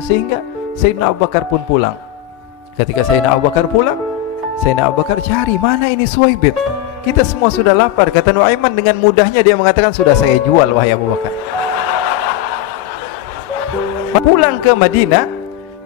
sehingga Sayyidina Abu Bakar pun pulang. Ketika Sayyidina Abu Bakar pulang, Sayyidina Abu Bakar cari, mana ini Suwaibit? Kita semua sudah lapar. Kata Nuaiman dengan mudahnya dia mengatakan, sudah saya jual wahai Abu Bakar. Pulang ke Madinah,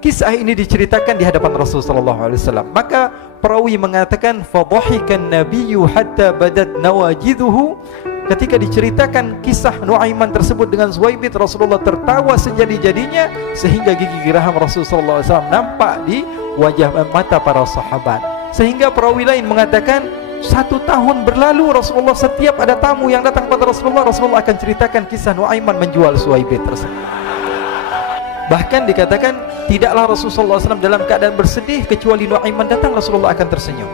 kisah ini diceritakan di hadapan Rasulullah SAW. Maka perawi mengatakan, fadhahikan nabiyyu hatta badat nawajiduhu. Ketika diceritakan kisah Nuaiman tersebut dengan Suwaibit, Rasulullah tertawa sejadi-jadinya sehingga gigi geraham Rasulullah SAW nampak di wajah mata para sahabat. Sehingga perawi lain mengatakan 1 tahun berlalu Rasulullah, setiap ada tamu yang datang pada Rasulullah, Rasulullah akan ceritakan kisah Nuaiman menjual Suwaibit tersebut. Bahkan dikatakan tidaklah Rasulullah SAW dalam keadaan bersedih kecuali Nuaiman datang, Rasulullah akan tersenyum.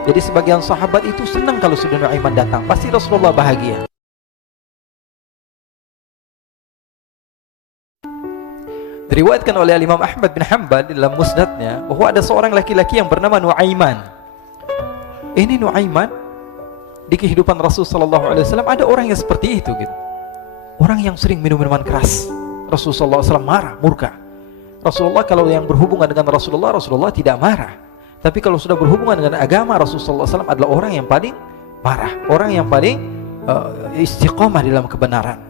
Jadi sebagian sahabat itu senang kalau sudah Nuaiman datang, pasti Rasulullah bahagia. Diriwayatkan oleh Imam Ahmad bin Hanbal dalam musnadnya bahwa ada seorang laki-laki yang bernama Nuaiman. Ini Nuaiman, di kehidupan Rasulullah SAW ada orang yang seperti itu gitu. Orang yang sering minum minuman keras. Rasulullah SAW marah, murka. Rasulullah kalau yang berhubungan dengan Rasulullah tidak marah. Tapi kalau sudah berhubungan dengan agama, Rasulullah SAW adalah orang yang paling marah, orang yang paling istiqomah dalam kebenaran.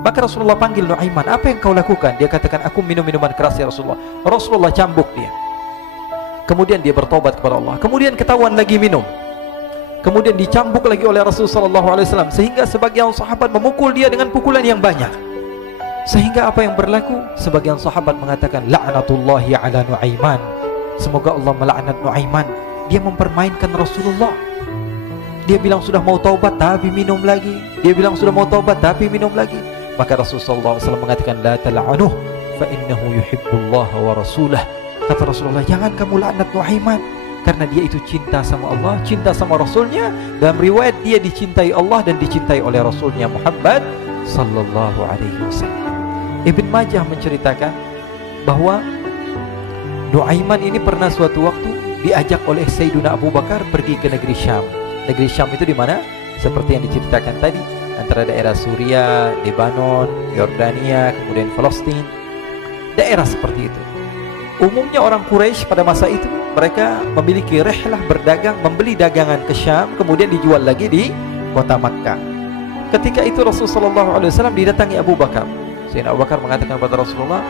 Maka Rasulullah panggil Nuaiman, apa yang kau lakukan? Dia katakan, aku minum minuman keras ya Rasulullah. Rasulullah cambuk dia. Kemudian dia bertobat kepada Allah. Kemudian ketahuan lagi minum. Kemudian dicambuk lagi oleh Rasulullah SAW, sehingga sebagian sahabat memukul dia dengan pukulan yang banyak. Sehingga apa yang berlaku? Sebagian sahabat mengatakan, la'natullahi ala Nuaiman. Semoga Allah melaknat Nuaiman. Dia mempermainkan Rasulullah. Dia bilang sudah mau taubat tapi minum lagi. Dia bilang sudah mau taubat tapi minum lagi. Maka Rasulullah SAW mengatakan, la tal'anuh fa innahu yuhibbullaha wa rasulah. Kata Rasulullah, jangan kamu laknat Nuaiman, karena dia itu cinta sama Allah, cinta sama Rasulnya. Dalam riwayat dia dicintai Allah dan dicintai oleh Rasulnya Muhammad sallallahu alaihi wasallam. Ibn Majah menceritakan bahwa Nuaiman ini pernah suatu waktu diajak oleh Sayyidina Abu Bakar pergi ke negeri Syam. Negeri Syam itu di mana? Seperti yang diceritakan tadi, antara daerah Suria, Lebanon, Yordania, kemudian Palestina. Daerah seperti itu. Umumnya orang Quraisy pada masa itu mereka memiliki rihlah berdagang, membeli dagangan ke Syam, kemudian dijual lagi di kota Makkah. Ketika itu Rasulullah SAW didatangi Abu Bakar. Sayyidina Abu Bakar mengatakan kepada Rasulullah,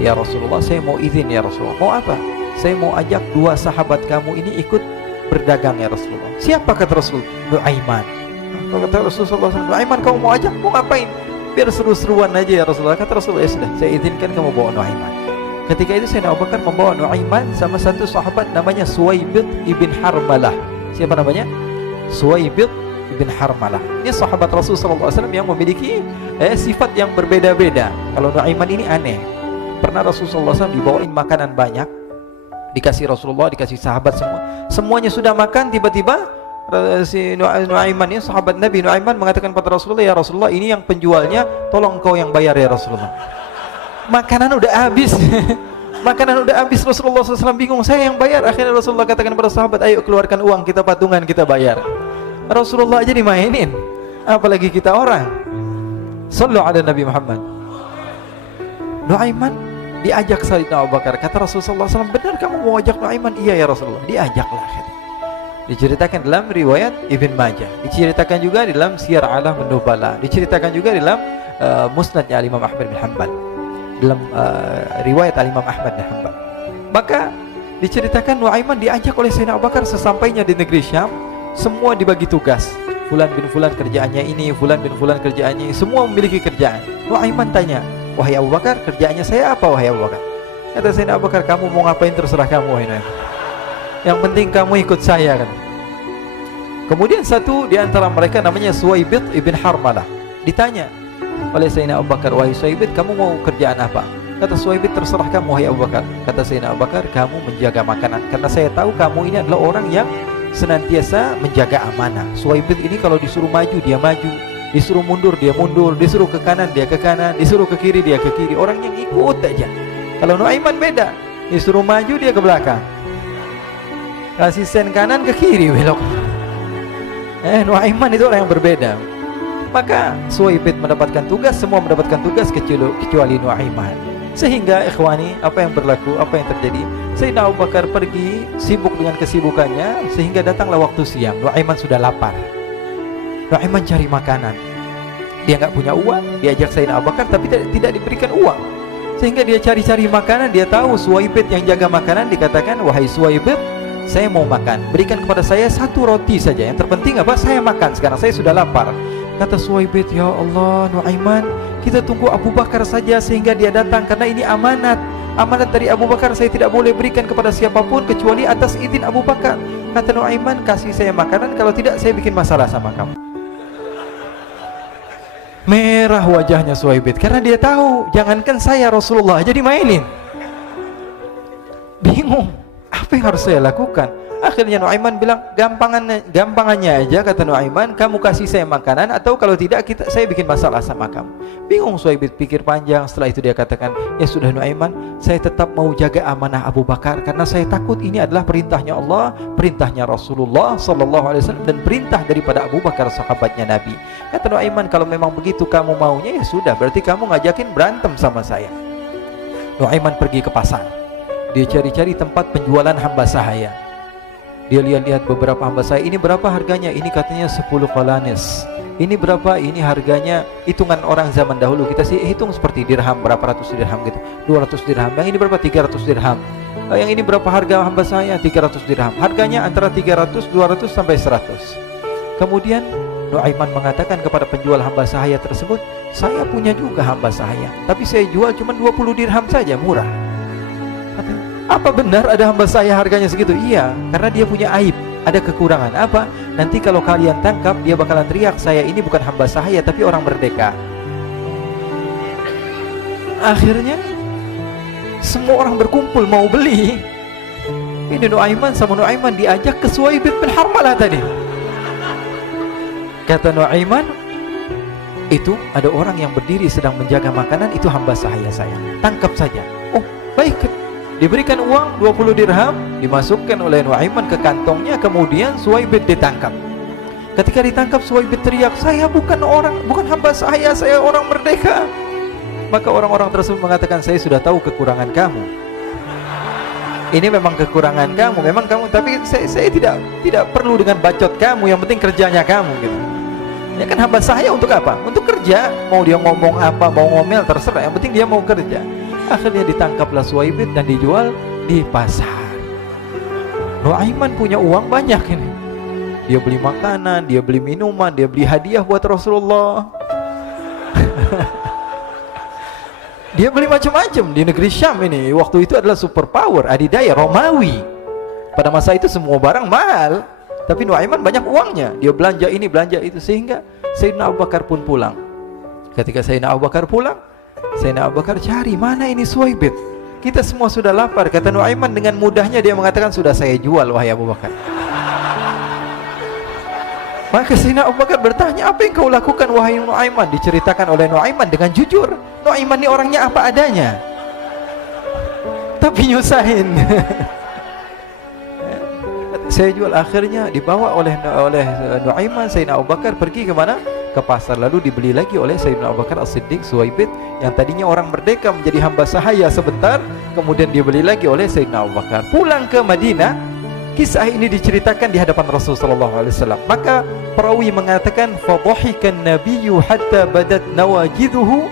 ya Rasulullah, saya mau izin ya Rasulullah. Mau apa? Saya mau ajak 2 sahabat kamu ini ikut berdagang ya Rasulullah. Siapa? Kata Rasul? Nuaiman. Kata Rasulullah, Nuaiman kamu mau ajak? Mau ngapain? Biar seru-seruan aja ya Rasulullah. Kata Rasulullah, ya sudah, saya izinkan kamu bawa Nuaiman. Ketika itu Sayyidina Abu Bakar membawa Nuaiman sama satu sahabat namanya Suwaibit ibn Harmalah. Siapa namanya? Suwaibit ibn Harmalah. Ini sahabat Rasulullah SAW yang memiliki sifat yang berbeda-beda. Kalau Nuaiman ini aneh. Pernah Rasulullah SAW dibawain makanan banyak, dikasih Rasulullah, dikasih sahabat semua. Semuanya sudah makan, tiba-tiba si Nuaiman ini, sahabat Nabi Nuaiman mengatakan kepada Rasulullah, ya Rasulullah, ini yang penjualnya, tolong kau yang bayar ya Rasulullah. Makanan udah habis. Makanan udah habis, Rasulullah SAW bingung, saya yang bayar. Akhirnya Rasulullah katakan kepada sahabat, ayo keluarkan uang, kita patungan, kita bayar. Rasulullah aja dimainin, apalagi kita orang. Sallu ala Nabi Muhammad. Nuaiman diajak Sayyidina Abu Bakar. Kata Rasulullah SAW, benar kamu mau ajak Nuaiman? Iya ya Rasulullah. Diajaklah. Diceritakan dalam riwayat Ibn Majah, diceritakan juga di dalam Siyar A'lam An-Nubala, diceritakan juga di dalam musnadnya Imam Ahmad bin Hanbal, dalam riwayat Imam Ahmad bin Hanbal. Maka diceritakan Nuaiman diajak oleh Sayyidina Abu Bakar. Sesampainya di negeri Syam, semua dibagi tugas. Fulan bin Fulan kerjaannya ini, Fulan bin Fulan kerjaannya ini, semua memiliki kerjaan. Nuaiman tanya, wahai Abu Bakar, kerjaannya saya apa wahai Abu Bakar? Kata Sayyidina Abu Bakar, kamu mau ngapain terserah kamu wahai Nuaiman. Yang penting kamu ikut saya kan. Kemudian satu di antara mereka namanya Suwaibit ibn Harmalah. Ditanya oleh Sayyidina Abu Bakar, wahai Suwaibit, kamu mau kerjaan apa? Kata Suwaibit, terserah kamu wahai Abu Bakar. Kata Sayyidina Abu Bakar, kamu menjaga makanan, karena saya tahu kamu ini adalah orang yang senantiasa menjaga amanah. Suwaibit ini kalau disuruh maju dia maju, disuruh mundur dia mundur, disuruh ke kanan dia ke kanan, disuruh ke kiri dia ke kiri. Orang yang ikut aja. Kalau Nuaiman beda, disuruh maju dia ke belakang, kasih sen kanan ke kiri belok. Nuaiman itu orang yang berbeda. Maka Suwaibit mendapatkan tugas, semua mendapatkan tugas kecuali Nuaiman. Sehingga ikhwani, apa yang berlaku, apa yang terjadi, Sayyidina Abu Bakar pergi sibuk dengan kesibukannya, sehingga datanglah waktu siang. Nuaiman sudah lapar. Nuaiman cari makanan. Dia nggak punya uang, diajak Sayyidina Abu Bakar tapi tidak diberikan uang. Sehingga dia cari-cari makanan. Dia tahu Suwaibit yang jaga makanan, dikatakan, wahai Suwaibit, saya mau makan, berikan kepada saya 1 roti saja. Yang terpenting apa? Saya makan sekarang, saya sudah lapar. Kata Suwaibit, ya Allah Nuaiman, kita tunggu Abu Bakar saja sehingga dia datang, karena ini amanat. Amanat dari Abu Bakar, saya tidak boleh berikan kepada siapapun kecuali atas izin Abu Bakar. Kata Nuaiman, kasih saya makanan, kalau tidak saya bikin masalah sama kamu. Merah wajahnya Suwaibit, karena dia tahu, jangankan saya, Rasulullah aja dimainin. Bingung, apa yang harus saya lakukan? Akhirnya Nuaiman bilang, gampangannya aja, kata Nuaiman, kamu kasih saya makanan, atau kalau tidak saya bikin masalah sama kamu. Bingung Suwaibit, pikir panjang. Setelah itu dia katakan, ya sudah Nuaiman, saya tetap mau jaga amanah Abu Bakar, karena saya takut ini adalah perintahnya Allah, perintahnya Rasulullah SAW, dan perintah daripada Abu Bakar, sahabatnya Nabi. Kata Nuaiman, kalau memang begitu kamu maunya, ya sudah, berarti kamu ngajakin berantem sama saya. Nuaiman pergi ke pasar. Dia cari-cari tempat penjualan hamba sahaya. Dia lihat-lihat beberapa hamba sahaya. Ini berapa harganya? Ini katanya 10 qalanis. Ini berapa? Ini harganya hitungan orang zaman dahulu. Kita sih hitung seperti dirham, berapa ratus dirham gitu. 200 dirham. Yang ini berapa? 300 dirham. Yang ini berapa harga hamba sahaya? 300 dirham. Harganya antara 300, 200 sampai 100. Kemudian Nuaiman mengatakan kepada penjual hamba sahaya tersebut, saya punya juga hamba sahaya, tapi saya jual cuma 20 dirham saja, murah. Apa benar ada hamba saya harganya segitu? Iya, karena dia punya aib, ada kekurangan. Apa? Nanti kalau kalian tangkap, dia bakalan teriak, saya ini bukan hamba sahaya tapi orang merdeka. Akhirnya semua orang berkumpul mau beli. Ini Nuaiman sama Nuaiman diajak ke Suwaibit bin Harmalah tadi. Kata Nuaiman, itu ada orang yang berdiri sedang menjaga makanan, itu hamba sahaya saya, tangkap saja. Oh baik. Diberikan uang 20 dirham, dimasukkan oleh Nuaiman ke kantongnya, kemudian Suwaibit ditangkap. Ketika ditangkap, Suwaibit teriak, saya bukan hamba saya orang merdeka. Maka orang-orang tersebut mengatakan, saya sudah tahu kekurangan kamu. Ini memang kekurangan kamu, memang kamu, tapi saya tidak perlu dengan bacot kamu, yang penting kerjanya kamu gitu. Ya kan hamba saya untuk apa? Untuk kerja. Mau dia ngomong apa, mau ngomel terserah, yang penting dia mau kerja. Akhirnya ditangkaplah Suwaibit dan dijual di pasar. Nuaiman punya uang banyak ini. Dia beli makanan, dia beli minuman, dia beli hadiah buat Rasulullah. Dia beli macam-macam di negeri Syam ini. Waktu itu adalah superpower, adidaya Romawi. Pada masa itu semua barang mahal, tapi Nuaiman banyak uangnya. Dia belanja ini, belanja itu, sehingga Sayyidina Abu Bakar pun pulang. Ketika Sayyidina Abu Bakar pulang, Sayyidina Abu Bakar cari, mana ini Suwaibit? Kita semua sudah lapar. Kata Nuaiman dengan mudahnya dia mengatakan, sudah saya jual wahai Abu Bakar. Maka Sayyidina Abu Bakar bertanya, apa yang kau lakukan wahai Nuaiman? Diceritakan oleh Nuaiman dengan jujur. Nuaiman ini orangnya apa adanya, tapi nyusahin. Saya jual. Akhirnya dibawa oleh Nuaiman, Sayyidina Abu Bakar pergi ke mana? Ke pasar. Lalu dibeli lagi oleh Sayyidina Abu Bakar As-Siddiq, Suwaibit yang tadinya orang merdeka menjadi hamba sahaya sebentar, kemudian dibeli lagi oleh Sayyidina Abu Bakar. Pulang ke Madinah, kisah ini diceritakan di hadapan Rasulullah SAW. Maka perawi mengatakan, fadhahikan nabiyyu hatta badat nawajiduhu.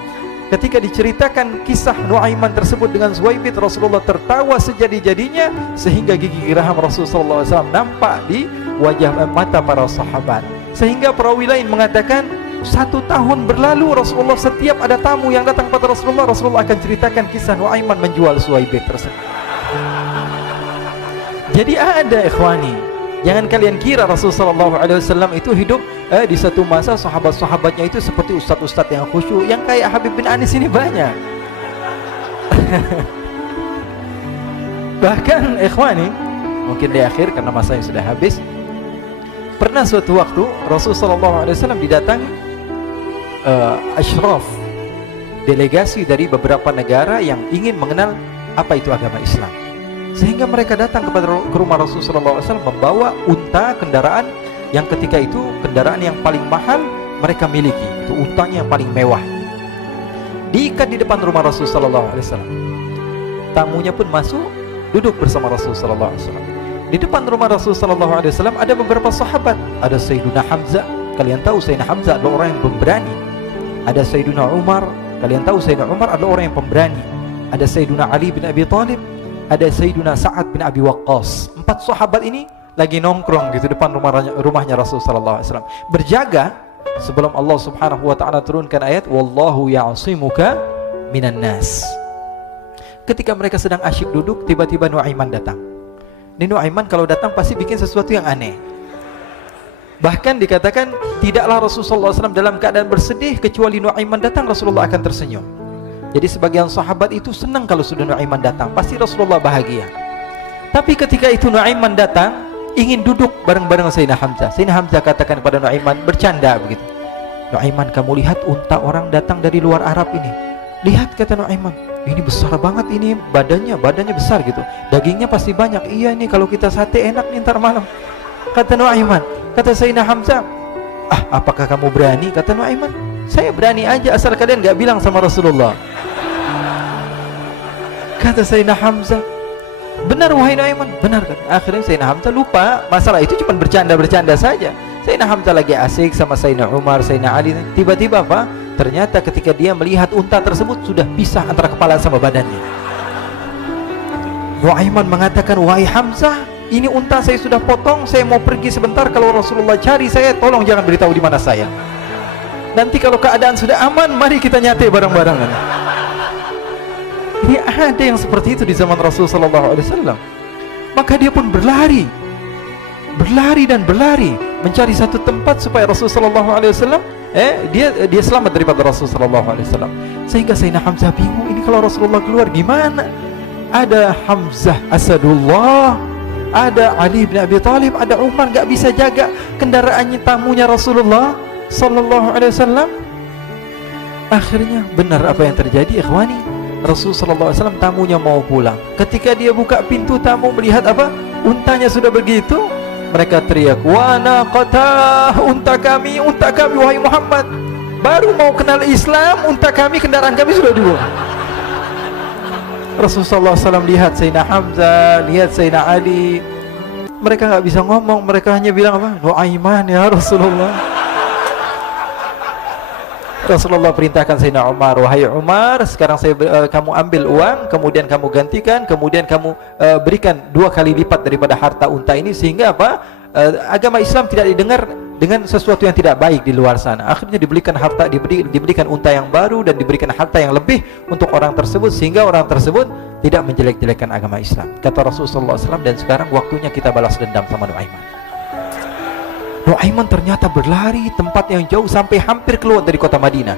Ketika diceritakan kisah Nuaiman tersebut dengan Suwaibit, Rasulullah tertawa sejadi-jadinya sehingga gigi geraham Rasulullah SAW nampak di wajah mata para sahabat. Sehingga perawi lain mengatakan, 1 tahun berlalu Rasulullah, setiap ada tamu yang datang kepada Rasulullah akan ceritakan kisah Nuaiman menjual Suwaibit tersebut. Jadi ada ikhwani, jangan kalian kira Rasulullah SAW itu hidup di satu masa sahabat-sahabatnya itu seperti ustadz-ustadz yang khusyuk, yang kayak Habib bin Anis ini banyak. Bahkan ikhwani, mungkin di akhir karena masanya sudah habis, pernah suatu waktu Rasulullah SAW didatangi asyraf, delegasi dari beberapa negara yang ingin mengenal apa itu agama Islam. Sehingga mereka datang ke rumah Rasulullah SAW membawa unta, kendaraan yang ketika itu kendaraan yang paling mahal mereka miliki. Itu untanya yang paling mewah. Diikat di depan rumah Rasulullah SAW. tamunya pun masuk, duduk bersama Rasul sallallahu alaihi wasallam. Di depan rumah Rasul sallallahu alaihi wasallam ada beberapa sahabat. Ada Sayyiduna Hamzah. Kalian tahu Sayyidina Hamzah adalah orang yang pemberani. Ada Sayyiduna Umar. Kalian tahu Sayyidina Umar adalah orang yang pemberani. Ada Sayyiduna Ali bin Abi Thalib. Ada Sayyiduna Sa'ad bin Abi Waqqas. 4 sahabat ini lagi nongkrong gitu depan rumahnya Rasul sallallahu alaihi wasallam, berjaga sebelum Allah Subhanahu wa taala turunkan ayat wallahu ya'simuka minan nas. Ketika mereka sedang asyik duduk, tiba-tiba Nuaiman datang. Ini Nuaiman kalau datang pasti bikin sesuatu yang aneh. Bahkan dikatakan tidaklah Rasulullah SAW dalam keadaan bersedih, kecuali Nuaiman datang Rasulullah akan tersenyum. Jadi sebagian sahabat itu senang kalau sudah Nuaiman datang, pasti Rasulullah bahagia. Tapi ketika itu Nuaiman datang, ingin duduk bareng-bareng Sayyidina Hamzah. Sayyidina Hamzah katakan kepada Nuaiman, bercanda begitu. Nuaiman, kamu lihat unta orang datang dari luar Arab ini. Lihat, kata Nuaiman, ini besar banget, ini badannya besar gitu. Dagingnya pasti banyak. Iya, ini kalau kita sate enak nih ntar malam. Kata Nuaiman. Kata Sayyidina Hamzah, apakah kamu berani? Kata Nuaiman, saya berani aja asal kalian gak bilang sama Rasulullah. Kata Sayyidina Hamzah, benar wahai Nuaiman, benar kan? Akhirnya Sayyidina Hamzah lupa masalah itu, cuma bercanda-bercanda saja. Sayyidina Hamzah lagi asik sama Sayyidina Umar, Sayyidina Ali. Tiba-tiba apa? Ternyata ketika dia melihat unta tersebut sudah pisah antara kepala sama badannya. Nuaiman mengatakan, wahai Hamzah, ini unta saya sudah potong, saya mau pergi sebentar. Kalau Rasulullah cari saya, tolong jangan beritahu di mana saya. Nanti kalau keadaan sudah aman, mari kita nyate bareng-barengan. Ini ada yang seperti itu di zaman Rasul sallallahu alaihi wasallam. Maka dia pun berlari dan berlari mencari satu tempat supaya Rasul sallallahu alaihi wasallam dia selamat daripada Rasul sallallahu alaihi wasallam. Sehingga Sayyidina Hamzah bingung, ini kalau Rasulullah keluar gimana? Ada Hamzah Asadullah, ada Ali bin Abi Thalib, ada Umar, gak bisa jaga kendaraannya tamunya Rasulullah sallallahu alaihi wasallam. Akhirnya benar apa yang terjadi, ikhwani. Rasul sallallahu alaihi wasallam tamunya mau pulang. Ketika dia buka pintu, tamu melihat apa? Untanya sudah begitu. Mereka teriak, "Wa naqata, unta kami wahai Muhammad. Baru mau kenal Islam, unta kami, kendaraan kami sudah dibawa." Rasul sallallahu alaihi wasallam lihat Sayyidina Hamzah, lihat Sayyidina Ali. Mereka enggak bisa ngomong, mereka hanya bilang apa? Nuaiman ya Rasulullah. Rasulullah perintahkan Sayyidina Umar, wahai Umar, sekarang kamu ambil uang, kemudian kamu gantikan, kemudian kamu berikan 2 kali lipat daripada harta unta ini, sehingga apa? Agama Islam tidak didengar dengan sesuatu yang tidak baik di luar sana. Akhirnya diberikan harta, diberikan unta yang baru dan diberikan harta yang lebih untuk orang tersebut, sehingga orang tersebut tidak menjelek-jelekan agama Islam. Kata Rasulullah SAW, dan sekarang waktunya kita balas dendam sama Nuaiman. Nuaiman ternyata berlari tempat yang jauh sampai hampir keluar dari kota Madinah.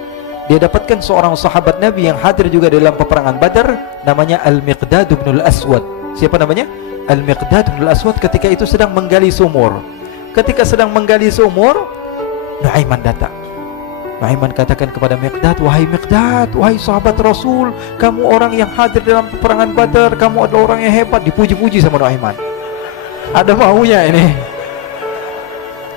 Dia dapatkan seorang sahabat Nabi yang hadir juga dalam peperangan Badar, namanya Al-Miqdad bin Al-Aswad. Siapa namanya? Al-Miqdad bin Al-Aswad ketika itu sedang menggali sumur. Ketika sedang menggali sumur, Nuaiman datang. Nuaiman katakan kepada Miqdad, wahai Miqdad, wahai sahabat Rasul, kamu orang yang hadir dalam peperangan Badar, kamu adalah orang yang hebat. Dipuji-puji sama Nuaiman. Ada maunya ini.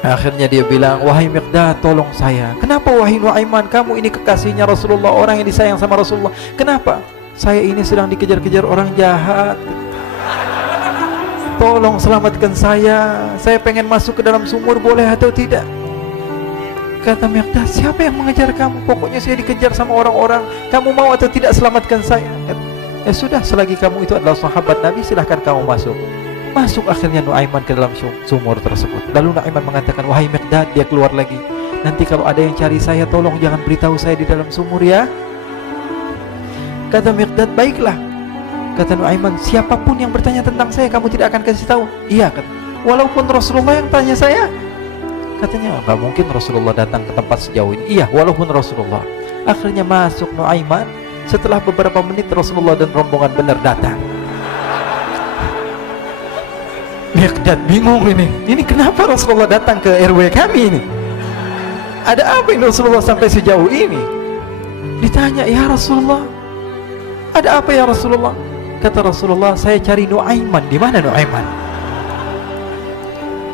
Akhirnya dia bilang, wahai Miqdad, tolong saya. Kenapa wahai Nuaiman? Kamu ini kekasihnya Rasulullah, orang yang disayang sama Rasulullah. Kenapa? Saya ini sedang dikejar-kejar orang jahat. Tolong selamatkan saya. Saya pengen masuk ke dalam sumur, boleh atau tidak? Kata Miqdad, siapa yang mengejar kamu? Pokoknya saya dikejar sama orang-orang. Kamu mau atau tidak selamatkan saya? Ya sudah, selagi kamu itu adalah sahabat Nabi, silahkan kamu masuk. Masuk akhirnya Nuaiman ke dalam sumur tersebut. Lalu Nuaiman mengatakan, wahai Miqdad, dia keluar lagi. Nanti kalau ada yang cari saya, tolong jangan beritahu saya di dalam sumur ya. Kata Miqdad, baiklah. Kata Nuaiman, siapapun yang bertanya tentang saya, kamu tidak akan kasih tahu. Iya, kata. Walaupun Rasulullah yang tanya saya. Katanya, enggak mungkin Rasulullah datang ke tempat sejauh ini. Iya, walaupun Rasulullah. Akhirnya masuk Nuaiman. Setelah beberapa menit, Rasulullah dan rombongan benar datang. Miqdad bingung ini. Ini kenapa Rasulullah datang ke RW kami ini? Ada apa ini Rasulullah sampai sejauh ini? Ditanya, ya Rasulullah, ada apa ya Rasulullah? Kata Rasulullah, saya cari Nuaiman. Di mana Nuaiman?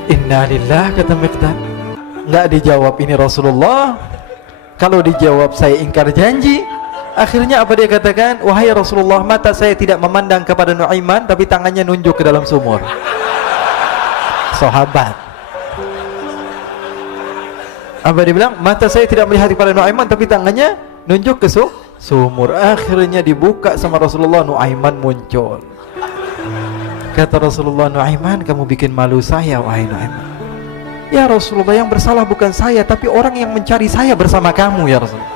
Innalillah, kata Miqdad. Enggak dijawab ini Rasulullah. Kalau dijawab saya ingkar janji. Akhirnya apa dia katakan? Wahai Rasulullah, mata saya tidak memandang kepada Nuaiman, tapi tangannya nunjuk ke dalam sumur. Sahabat. Apa dia bilang? Mata saya tidak melihat kepada Nuaiman, tapi tangannya nunjuk ke sumur. Akhirnya dibuka sama Rasulullah, Nuaiman muncul. Kata Rasulullah, Nuaiman, kamu bikin malu saya, wahai Nuaiman. Ya Rasulullah, yang bersalah bukan saya, tapi orang yang mencari saya bersama kamu, ya Rasulullah.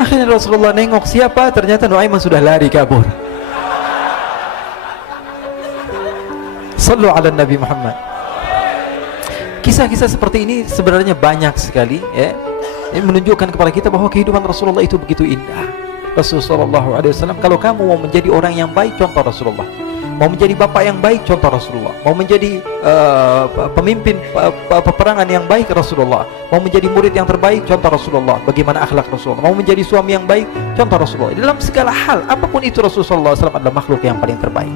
Akhirnya Rasulullah nengok, siapa? Ternyata Nuaiman sudah lari kabur. Sallu ala Nabi Muhammad. Kisah-kisah seperti ini sebenarnya banyak sekali, ya. Ini menunjukkan kepada kita bahwa kehidupan Rasulullah itu begitu indah. Rasulullah SAW, kalau kamu mau menjadi orang yang baik, contoh Rasulullah. Mau menjadi bapak yang baik, contoh Rasulullah. Mau menjadi pemimpin peperangan yang baik, Rasulullah. Mau menjadi murid yang terbaik, contoh Rasulullah. Bagaimana akhlak Rasulullah. Mau menjadi suami yang baik, contoh Rasulullah. Dalam segala hal, apapun itu, Rasulullah SAW adalah makhluk yang paling terbaik.